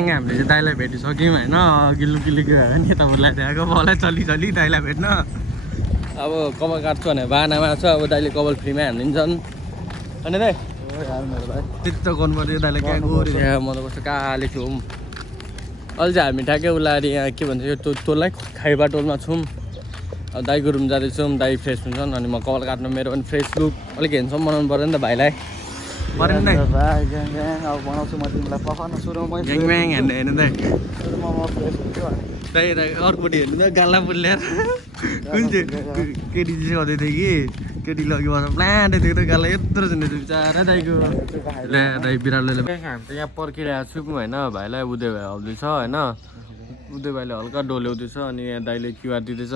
हामीले चाहिँ दाइलाई भेटिसक्यौँ होइन गिल्लु गिल्लु गयो नि तपाईँलाई त्यहाँको बलै चली दाइलाई भेट्न अब कपाल काट्छु भने बानामा छ अब दाइले कपाल फ्रीमा हालिदिन्छन् अनि दाइ त्यति त गर्नु पर्यो दाइलाई कहाँ गयो म त कस्तो काले छु अहिले चाहिँ हामी ठ्याक्कै उसलाई यहाँ के भन्छ यो टोललाई खाइबा टोलमा छौँ अब दाइको रुम जाँदैछौँ दाइ फ्रेस हुन्छन् अनि म कपाल काट्नु मेरो पनि फ्रेस लुक अलिक हेन्सम बनाउनु पऱ्यो नि त भाइलाई परेन दाइ अब बनाउँछु म तिमीलाई पखाउन सुरुमा ग्याङ हेर्नु हेर्नु दाइ सुरुमा म फ्रेस हुन्छु दाइ अर्कोपट्टि हेर्नु त गाला पुल्ल्याएर कुन चाहिँ केटी चाहिँ गर्दै थियो कि केटी लग्यो भन्छ प्लान्टै थियो त गाला यत्रो झुन्डे बिचारा दाइको ल्या दाइ बिरालोले हामी त यहाँ पर्खिरहेको छौँ होइन भाइलाई उदय भाइ आउँदैछ होइन उदय भाइले हल्का डोल्याउँदैछ अनि यहाँ दाइले क्युआर दिँदैछ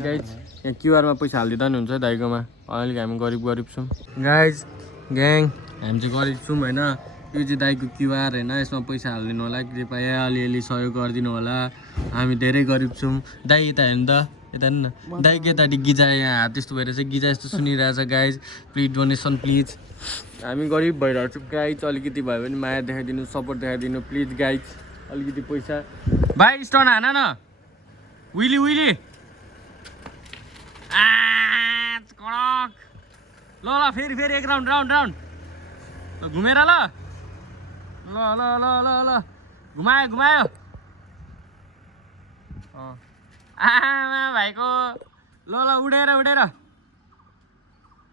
गाइज यहाँ क्युआरमा पैसा हालिदिँदा नि हुन्छ दाइकोमा अलिक हामी गरिब छौँ गाइज ग्याङ हामी चाहिँ गरिब छौँ होइन यो चाहिँ दाइको क्युआर होइन यसमा पैसा हालिदिनु होला कृपया अलिअलि सहयोग गरिदिनु होला हामी धेरै गरिब छौँ दाइ यता हेर्नु त यता हेर्नु न दाइको यतापट्टि गिजा यहाँ हात त्यस्तो भएर चाहिँ गिजा यस्तो सुनिरहेछ गाइज प्लिज डोनेसन प्लिज हामी गरिब भइरहेको छौँ गाइज अलिकति भयो भने माया देखाइदिनु सपोर्ट देखाइदिनु प्लिज गाइज अलिकति पैसा भाइ स्टोन हान न विली कडक ल फेरि एक राउन्ड घुमेर ल घुमायो आमा भाइको ल उडेर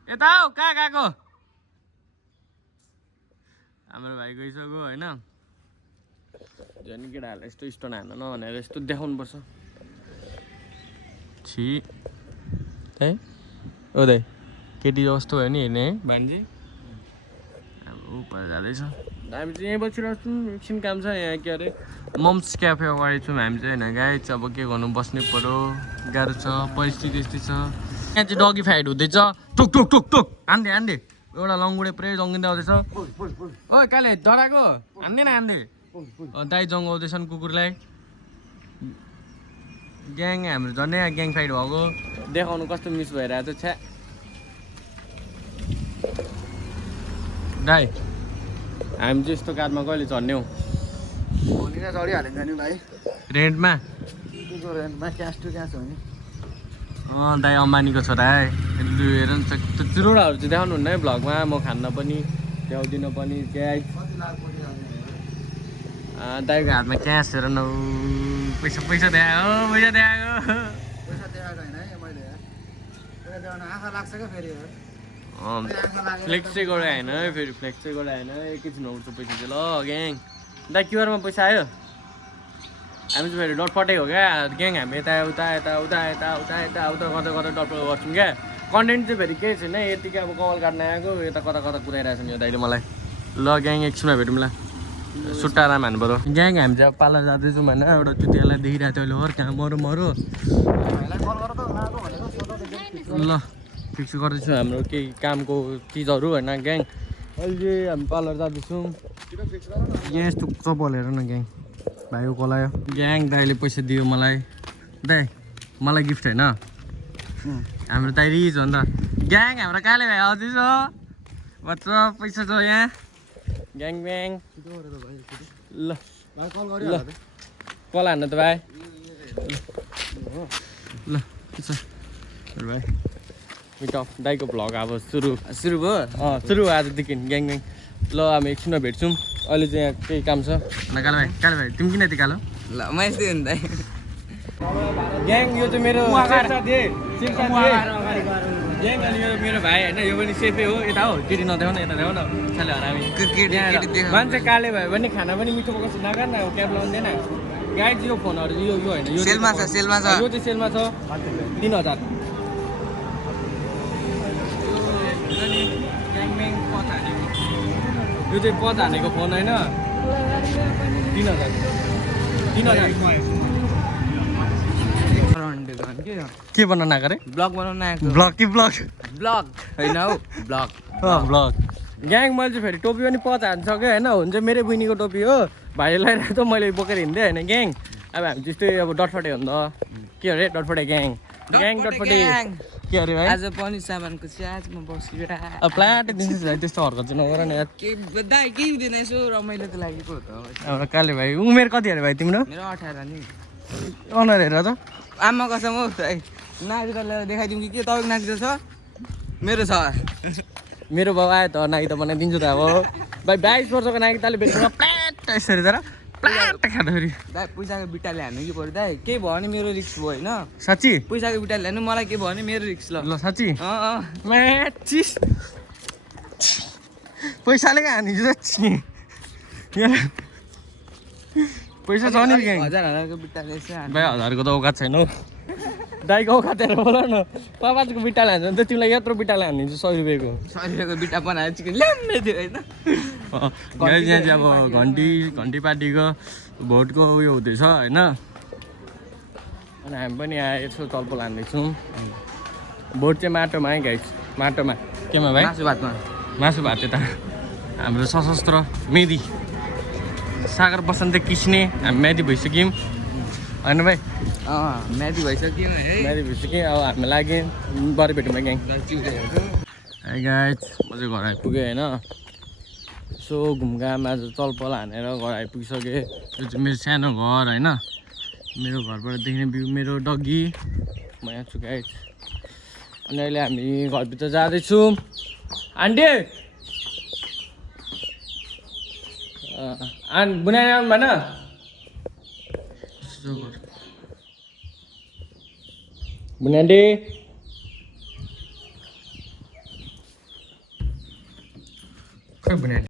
यता हौ कहाँ गएको हाम्रो भाइ गइसक्यो होइन झन् केटाहरूलाई यस्तो स्टोन हान्न नभनेर यस्तो देखाउनुपर्छ छि है ओ दाइ केटी जस्तो भयो नि हेर्ने है भान्जी अब उपर जाँदैछ हामी चाहिँ यहीँ बसिरहेको छौँ एकछिन काम छ यहाँ के अरे मम्स क्याफे अगाडि छौँ हामी चाहिँ होइन गाइज अब के गर्नु बस्नै पऱ्यो गाह्रो छ परिस्थिति यस्तै छ यहाँ चाहिँ डगी फाइट हुँदैछ टुक हान्दे एउटा लङ्गुडे पुरै जङ्गिँदै आउँदैछ ओ काले डराएको हान्दे दाइ जङ्गाउँदैछन् कुकुरलाई ग्याङ हाम्रो झन्डै ग्याङ फाइट भएको देखाउनु कस्तो मिस भइरहेको छ छ्या दाइ हामी चाहिँ यस्तो काठमा कहिले चढ्ने हौ भोलि नै चढिहालिन्छ नि भाइ रेन्टमा रेन्टमा क्यास टु क्यास हो नि दाइ अम्बानीको छोरा है हेर न त्यो चुरोडाहरू चाहिँ देखाउनु हुन्न है भ्लगमा म खान्न पनि ल्याउदिनँ पनि क्यास दाइको हातमा क्यास हेर न पैसा देखाएको पैसा देखाएको होइन है मैले पैसा देखाउन आँखा लाग्छ क्या फेरि फ्लेक्स चाहिँ गरे होइन फेरि फ्लेक्स चाहिँ गरे होइन एकैछिन आउँछ पैसा चाहिँ ल ग्याङ दाइ क्युआरमा पैसा आयो हामी चाहिँ फेरि डटपटै हो क्या ग्याङ हामी यता गर्दा डटपट गर्छौँ क्या कन्टेन्ट चाहिँ फेरि केही छैन यतिकै अब कपाल काट्न आएको यता कता कुदाइरहेको छ नि यो दाइले मलाई ल ग्याङ एकछिनमा भेटौँ ल सुट्टा आराम हान्नु पऱ्यो ग्याङ हामी चाहिँ अब पार्लर जाँदैछौँ होइन एउटा जुत्तीहरूलाई देखिरहेको थियो अहिले हर कहाँ मरो ल फिक्स गर्दैछु हाम्रो केही कामको चिजहरू होइन ग्याङ अहिले हामी पार्लर जाँदैछौँ यहाँ यस्तो चप्पल हेर न ग्याङ भाइको कोलायो ग्याङ दाइले पैसा दियो मलाई दाइ मलाई गिफ्ट होइन हाम्रो दाइ रिज हो नि त ग्याङ हाम्रो काले भाइ आउँदैछ बच्चा पैसा छ यहाँ ग्याङ ल कल हान्नु त भाइ ल भाइ मिटअप दाइको भ्लग अब सुरु भयो सुरु आजदेखि ग्याङ ल हामी एकछिनमा भेट्छौँ अहिले चाहिँ यहाँ केही काम छ न कालो भाइ तिमी किन यति कालो ल म यस्तै हुन् दाइ ग्याङ यो चाहिँ मेरो ग्याङ अनि यो मेरो भाइ होइन यो पनि सेफै हो यता हो केटी नदेऊ न यता देऊ न खाले हरामी मान्छे काले भयो भने खाना पनि मिठो पकाउँछ नगर न क्याब लाउँदैन गाइड यो फोनहरू यो होइन यो सेलमा छ यो चाहिँ सेलमा छ 3000 यो चाहिँ 5 हानेको फोन होइन 3000 के बनाउन आएको रे ब्लग बनाउन आएको ब्लग कि ब्लग होइन हौ ब्लग ब्लग ग्याङ मैले चाहिँ फेरि टोपी पनि 5 हानिसक्यो होइन हुन्छ मेरै बहिनीको टोपी हो भाइले लगाइरहेको त मैले बोकेर हिँड्दै होइन ग्याङ अब हामी त्यस्तै अब डटफटे हो नि त के अरे डटफटे ग्याङ डटफटे के अरे भाइ आज पनि सामानको च्याचमा बस्यो अब प्लान्ट दिन्छ भाइ त्यस्तो हरकत चाहिँ नगर न यार के दाइ केही हुँदैन यसो रमाइलोको लागि पो त अब काले भाइ उमेर कति अरे भाइ तिम्रो मेरो 18 नि अनुहार हेर त आमा कसम हो दाइ नाचिरा ल्याएर देखाइदिउँ कि के तपाईँको नाचिरा छ मेरो छ मेरो बाउ आयो त नाइ त बनाइदिन्छु त अब भाइ 22 वर्षको नाइ ताले भेट्नुमा प्लाट यसरी तर प्लाट खाँदाखेरि दाइ पैसाको बिटाले हान्नु कि पऱ्यो दाइ केही भयो भने मेरो रिक्स भयो होइन साँच्ची पैसाको बिटाले हान्नु मलाई के भयो भने मेरो रिक्स ल ल साँच्ची अँ म्याचिस पैसाले कहाँ हानिदिन्छ पैसा छ नि कहीँ 1000 बिटाले यसो हान्नु भाइ 1000को त औकात छैन हौ दाइको औकात हेरेर बोल न पापाजको बिटाले हान्छ भने त तिमीलाई यत्रो बिटाले हानिदिन्छु 100 रुपियाँको 100 रुपियाँको बिटा बनाएर चिकन ल्याम्मै थियो होइन यहाँ चाहिँ अब घन्टी पार्टीको भोटको उयो हुँदैछ होइन अनि हामी पनि यहाँ यसो चलपल हान्दैछौँ भोट चाहिँ माटोमा है गाइस माटोमा केमा भाइ मासु भातमा मासु भात यता हाम्रो सशस्त्र मेदी सागर बसन्त किस्ने हामी म्यादी भइसक्यौँ होइन भाइ म्यादी भइसक्यो है म्यादी भइसक्यौँ अब हामी लाग्यौँ बरे भेटौँ ग्याङ है गाइस म चाहिँ घर आइपुगेँ होइन यसो घुमघाममा चलपल हानेर घर आइपुगिसकेँ यो चाहिँ मेरो सानो घर होइन मेरो घरबाट देख्ने भ्यू मेरो डगी म यहाँ छु गाइस अनि अहिले हामी घरभित्र जाँदैछौँ आन्टी बुनाइ आउनु भएन बुनाइ आन्टी खै बुनाइ